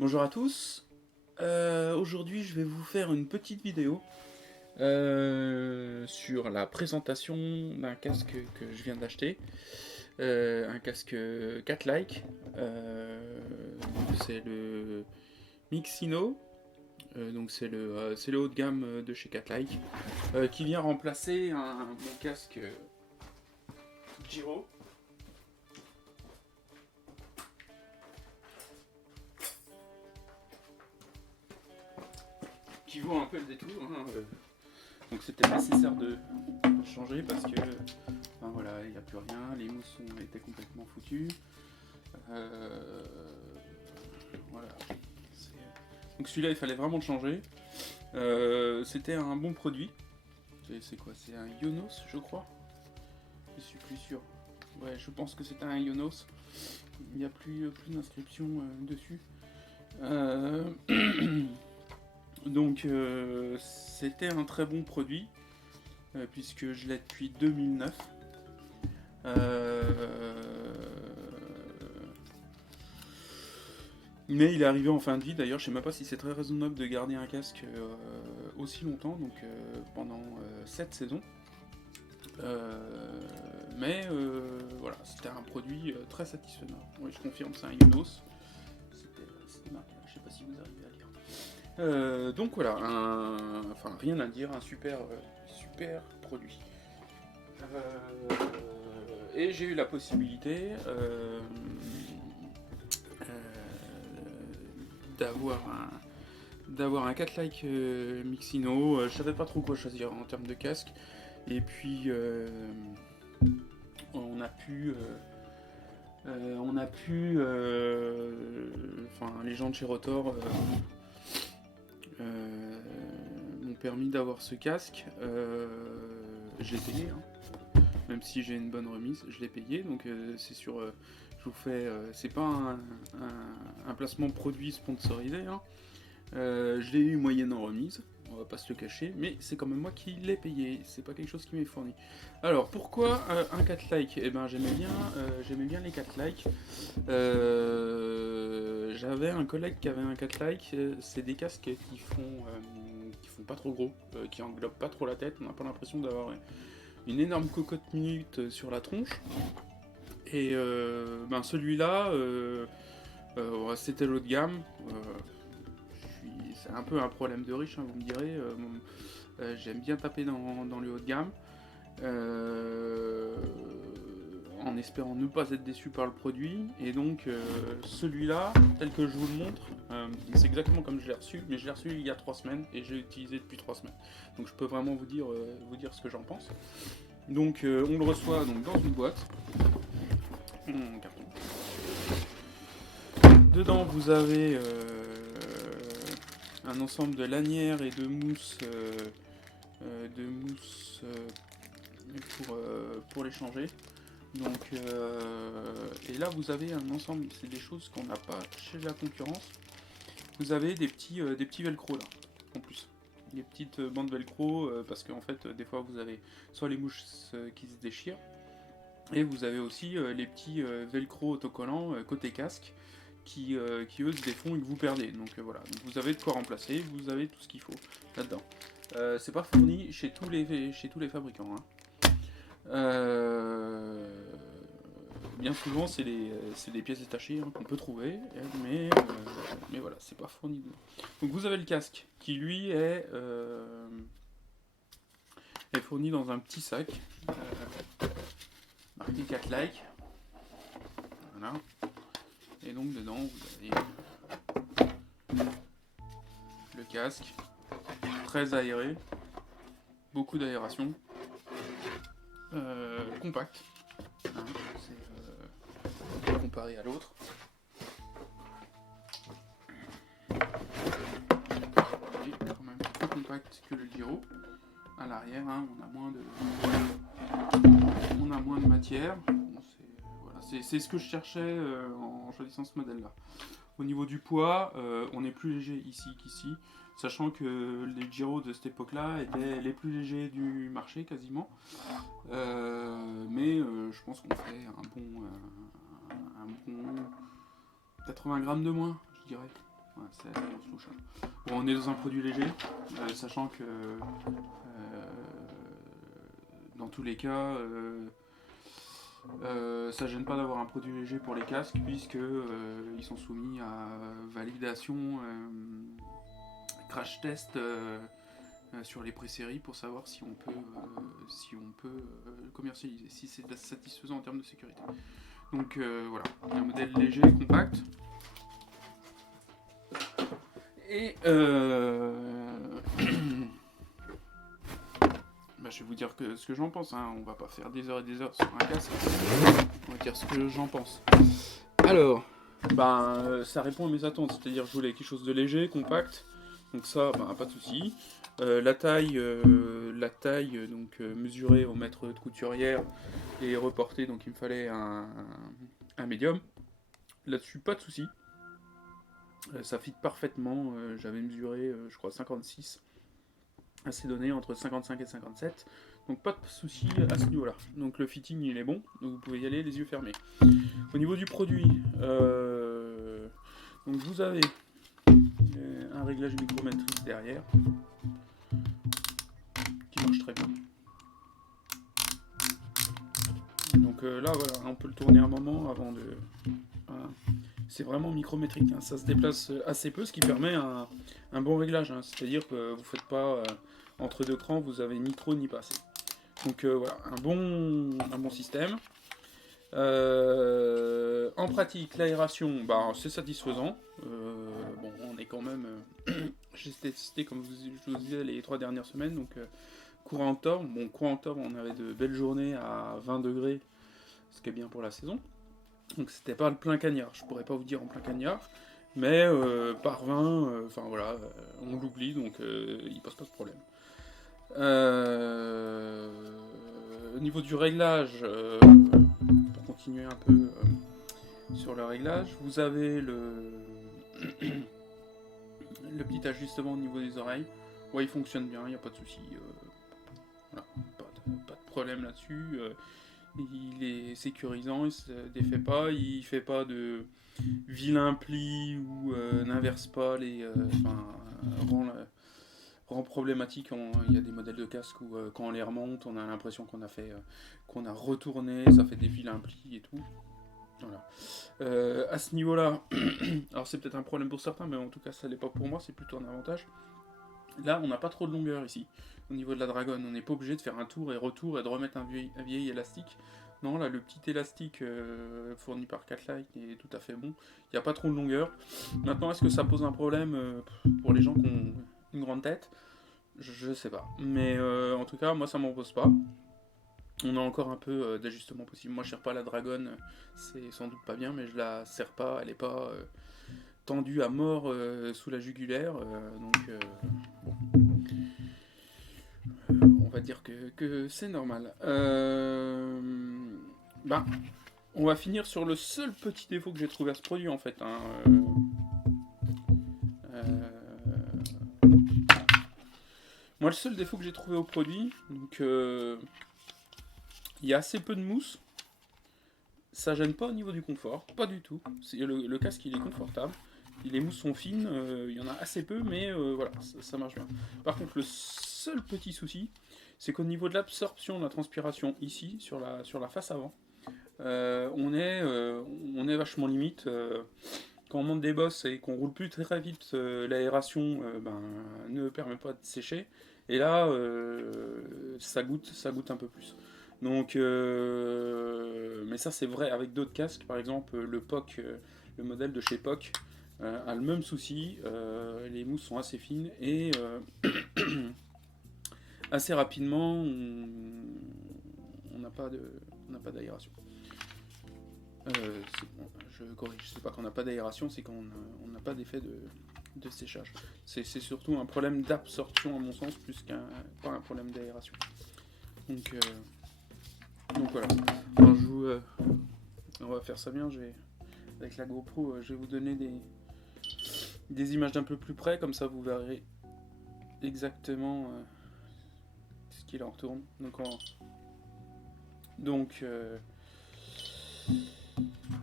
Bonjour à tous. Aujourd'hui, je vais vous faire une petite vidéo sur la présentation d'un casque que je viens d'acheter. Un casque Cat-like. C'est le Mixino. Donc c'est le haut de gamme de chez Cat-like qui vient remplacer mon casque Giro. Qui vaut un peu le détour, hein. Donc c'était nécessaire de changer parce que voilà, il n'y a plus rien, les mousses ont été complètement foutues. Euh, voilà. Donc celui-là, il fallait vraiment le changer. C'était un bon produit. C'est quoi? C'est un Ionos, je crois. Je suis plus sûr. Ouais, je pense que c'était un Ionos. Il n'y a plus d'inscription dessus. Euh, Donc c'était un très bon produit puisque je l'ai depuis 2009. Mais il est arrivé en fin de vie. D'ailleurs, je sais même pas si c'est très raisonnable de garder un casque aussi longtemps, donc pendant 7 saisons. Mais voilà, c'était un produit très satisfaisant. Oui, je confirme, c'est un Yonos. C'était marqué, je sais pas si vous arrivez à lire. Donc voilà, enfin rien à dire, un super produit. Et j'ai eu la possibilité d'avoir un cat-like Mixino. Je savais pas trop quoi choisir en termes de casque. Et puis enfin les gens de chez Rotor m'ont permis d'avoir ce casque. Je l'ai payé, hein. Même si j'ai une bonne remise, je l'ai payé. Donc c'est sur, je vous fais, c'est pas un placement produit sponsorisé, hein. Je l'ai eu moyennant remise, on va pas se le cacher, mais c'est quand même moi qui l'ai payé, c'est pas quelque chose qui m'est fourni. Alors pourquoi un cat-like? Eh ben j'aimais bien les cat-like. J'avais un collègue qui avait un cat-like. C'est des casques qui font pas trop gros, qui englobent pas trop la tête. On n'a pas l'impression d'avoir une énorme cocotte minute sur la tronche. Et ben celui-là, ouais, c'était l'eau de gamme. C'est un peu un problème de riche, hein, vous me direz. J'aime bien taper dans le haut de gamme. En espérant ne pas être déçu par le produit. Et donc celui-là, tel que je vous le montre, c'est exactement comme je l'ai reçu, mais je l'ai reçu il y a 3 semaines et je l'ai utilisé depuis 3 semaines. Donc je peux vraiment vous dire ce que j'en pense. Donc on le reçoit donc, dans une boîte. Carton. Dedans vous avez un ensemble de lanières et de mousse pour les changer. Donc, et là vous avez un ensemble, c'est des choses qu'on n'a pas chez la concurrence. Vous avez des petits velcro là, en plus. Des petites bandes velcro, parce qu'en fait, des fois vous avez soit les mouches qui se déchirent, et vous avez aussi les petits velcro autocollants côté casque qui eux se défont et que vous perdez. Donc voilà, donc, vous avez de quoi remplacer, vous avez tout ce qu'il faut là-dedans. C'est pas fourni chez tous les fabricants, hein. Bien souvent, c'est des pièces détachées, hein, qu'on peut trouver, mais voilà, c'est pas fourni dedans. Donc vous avez le casque qui lui est fourni dans un petit sac marqué Cat-like. Voilà. Et donc dedans, vous avez le casque, très aéré, beaucoup d'aération, compact, hein, comparé à l'autre. Et quand même plus compact que le Giro. À l'arrière, hein, on a moins de matière. Bon, c'est ce que je cherchais en choisissant ce modèle-là. Au niveau du poids, on est plus léger ici qu'ici, sachant que les Giro de cette époque-là étaient les plus légers du marché quasiment. Mais je pense qu'on fait un bon 80 grammes de moins, je dirais. Ouais, c'est la grosse louche. Bon, on est dans un produit léger, sachant que dans tous les cas, ça gêne pas d'avoir un produit léger pour les casques, puisque ils sont soumis à validation, crash test sur les pré-séries pour savoir si on peut le commercialiser, si c'est satisfaisant en termes de sécurité. Donc voilà, un modèle léger, compact. Et bah, je vais vous dire ce que j'en pense, hein. On va pas faire des heures et des heures sur un casque. On va dire ce que j'en pense. Alors, ça répond à mes attentes, c'est-à-dire je voulais quelque chose de léger, compact. Donc ça, pas de souci. La taille, donc mesurée au mètre de couturière et reportée, donc il me fallait un médium. Là-dessus, pas de souci. Ça fit parfaitement. J'avais mesuré, je crois, 56 à ces données, entre 55 et 57. Donc pas de souci à ce niveau-là. Donc le fitting, il est bon. Donc vous pouvez y aller les yeux fermés. Au niveau du produit, donc vous avez un réglage micrométrique derrière qui marche très bien. Donc là, voilà, on peut le tourner un moment avant de... Voilà. C'est vraiment micrométrique, hein. Ça se déplace assez peu, ce qui permet un bon réglage, hein. C'est-à-dire que vous ne faites pas entre deux crans, vous avez ni trop ni pas assez. Donc voilà, un bon système. En pratique, l'aération, c'est satisfaisant. Bon, on est quand même... j'ai testé, comme je vous disais, les 3 dernières semaines, donc courant octobre. Bon, courant octobre, on avait de belles journées à 20 degrés, ce qui est bien pour la saison. Donc c'était pas le plein cagnard, je pourrais pas vous dire en plein cagnard, mais par 20, voilà, on l'oublie, donc il pose pas de problème. Au niveau du réglage, pour continuer un peu sur le réglage, vous avez le petit ajustement au niveau des oreilles. Ouais, il fonctionne bien, il n'y a pas de souci. Voilà, pas de problème là-dessus. Il est sécurisant, il se défait pas, il fait pas de vilains plis ou n'inverse pas les. Rend problématique. Il y a des modèles de casque où quand on les remonte, on a l'impression qu'on a retourné, ça fait des vilains plis et tout. Voilà. À ce niveau-là, alors c'est peut-être un problème pour certains, mais en tout cas ça l'est pas pour moi, c'est plutôt un avantage. Là, on n'a pas trop de longueur ici, au niveau de la dragonne. On n'est pas obligé de faire un tour et retour et de remettre un vieil élastique. Non, là, le petit élastique fourni par Catlight est tout à fait bon. Il n'y a pas trop de longueur. Maintenant, est-ce que ça pose un problème pour les gens qui ont une grande tête? Je sais pas. Mais en tout cas, moi, ça m'en pose pas. On a encore un peu d'ajustement possible. Moi, je serre pas la dragonne, c'est sans doute pas bien, mais je la serre pas. Elle est pas tendue à mort sous la jugulaire. Donc, bon. On va dire que c'est normal. On va finir sur le seul petit défaut que j'ai trouvé à ce produit en fait, hein. Moi, le seul défaut que j'ai trouvé au produit, donc il y a assez peu de mousse. Ça gêne pas au niveau du confort, pas du tout. Le casque il est confortable. Les mousses sont fines, il y en a assez peu, mais voilà, ça marche bien. Par contre, le seul petit souci, c'est qu'au niveau de l'absorption de la transpiration ici, sur la face avant, on est vachement limite. Quand on monte des bosses et qu'on roule plus très vite, l'aération ne permet pas de sécher. Et là, ça goûte un peu plus. Donc, mais ça c'est vrai avec d'autres casques, par exemple le POC, le modèle de chez POC a le même souci. Les mousses sont assez fines et assez rapidement on n'a pas d'aération. Je corrige, c'est pas qu'on n'a pas d'aération, c'est qu'on n'a pas d'effet de séchage. C'est surtout un problème d'absorption à mon sens, plus pas un problème d'aération. Donc voilà. Alors, on va faire ça bien. Avec la GoPro, je vais vous donner des images d'un peu plus près, comme ça vous verrez exactement ce qu'il en retourne.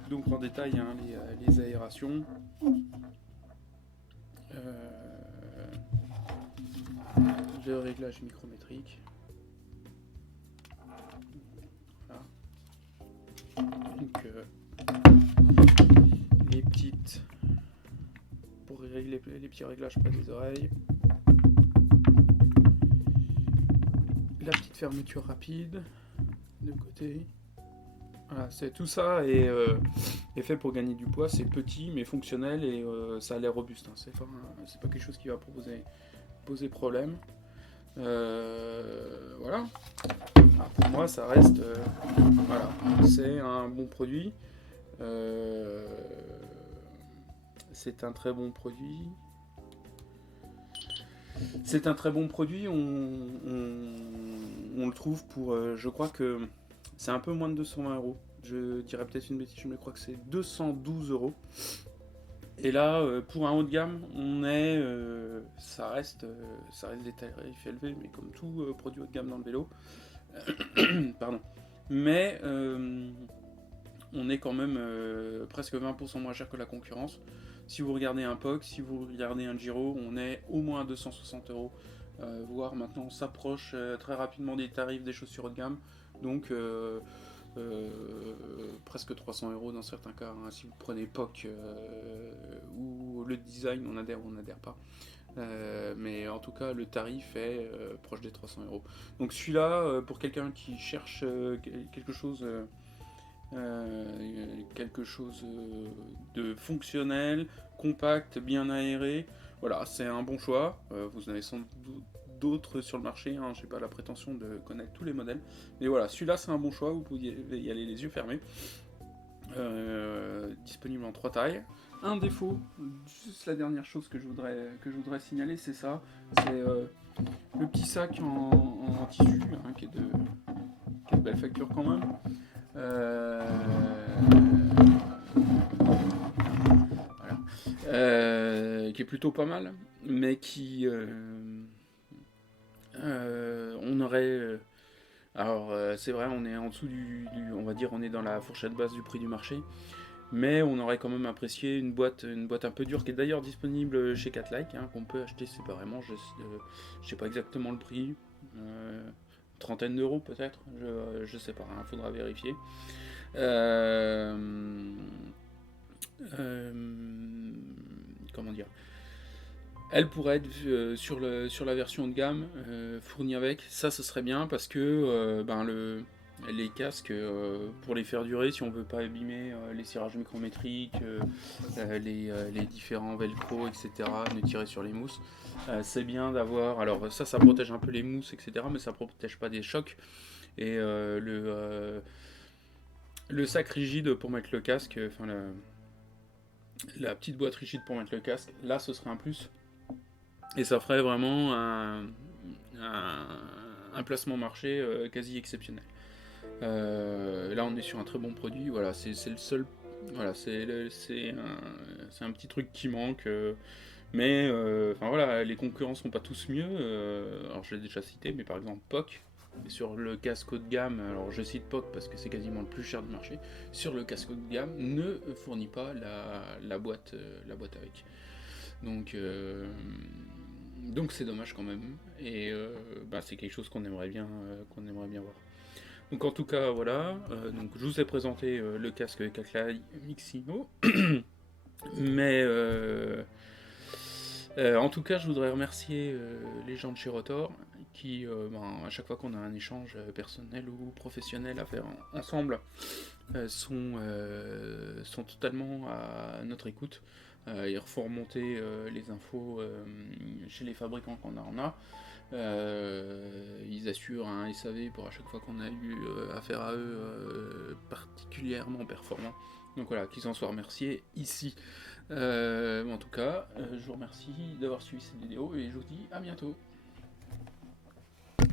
Donc en détail, hein, les aérations. de réglage micrométrique. Voilà. Donc les petites pour régler les petits réglages près des oreilles. La petite fermeture rapide de côté. Voilà, c'est tout ça est fait pour gagner du poids. C'est petit mais fonctionnel et ça a l'air robuste. Hein. C'est pas quelque chose qui va poser problème. Voilà. Alors pour moi, ça reste. Voilà, c'est un bon produit. C'est un très bon produit. C'est un très bon produit. On le trouve pour. Je crois que c'est un peu moins de 220 euros. Je dirais peut-être une bêtise, je me crois que c'est 212 euros. Et là, pour un haut de gamme, ça reste des tarifs élevés, mais comme tout produit haut de gamme dans le vélo. Pardon. Mais on est quand même presque 20% moins cher que la concurrence. Si vous regardez un POC, si vous regardez un Giro, on est au moins à 260 euros. Voire maintenant on s'approche très rapidement des tarifs des chaussures haut de gamme. Donc presque 300 euros dans certains cas. Hein. Si vous prenez POC ou le design, on adhère ou on n'adhère pas. Mais en tout cas, le tarif est proche des 300 euros. Donc celui-là, pour quelqu'un qui cherche quelque chose de fonctionnel, compact, bien aéré, voilà, c'est un bon choix. Vous en avez sans doute d'autres sur le marché, hein. J'ai pas la prétention de connaître tous les modèles, mais voilà, celui-là c'est un bon choix, vous pouvez y aller les yeux fermés. Disponible en 3 tailles. Un défaut, juste la dernière chose que je voudrais signaler, c'est ça, c'est le petit sac en tissu, hein, qui est de belle facture quand même. Voilà. Qui est plutôt pas mal, mais qui on aurait alors c'est vrai, on est en dessous on va dire, on est dans la fourchette basse du prix du marché, mais on aurait quand même apprécié une boîte un peu dure qui est d'ailleurs disponible chez Catlike, hein, qu'on peut acheter séparément. Je sais pas exactement le prix, trentaine d'euros peut-être, je sais pas, hein, faudra vérifier. Comment dire, elle pourrait être sur la version haut de gamme fournie avec. Ça, ce serait bien parce que les casques, pour les faire durer, si on veut pas abîmer les cirrages micrométriques, les différents velcro, etc., ne tirer sur les mousses, c'est bien d'avoir. Alors ça protège un peu les mousses, etc., mais ça protège pas des chocs. Et le sac rigide pour mettre le casque, enfin la petite boîte rigide pour mettre le casque, là ce serait un plus. Et ça ferait vraiment un placement marché quasi exceptionnel. Là on est sur un très bon produit, voilà, c'est le seul. Voilà, c'est un petit truc qui manque. Mais enfin voilà, les concurrents sont pas tous mieux. Alors je l'ai déjà cité, mais par exemple POC, sur le casque haut de gamme, alors je cite POC parce que c'est quasiment le plus cher du marché, sur le casque haut de gamme ne fournit pas la boîte avec. Donc c'est dommage quand même. Et c'est quelque chose qu'on aimerait bien voir. Donc en tout cas voilà, donc je vous ai présenté le casque Catlike Mixino. Mais en tout cas, je voudrais remercier les gens de chez Rotor qui, à chaque fois qu'on a un échange personnel ou professionnel à faire ensemble, sont totalement à notre écoute. Ils refont remonter les infos chez les fabricants qu'on en a. Ils assurent un SAV pour à chaque fois qu'on a eu affaire à eux particulièrement performant. Donc voilà, qu'ils en soient remerciés ici. En tout cas, je vous remercie d'avoir suivi cette vidéo et je vous dis à bientôt.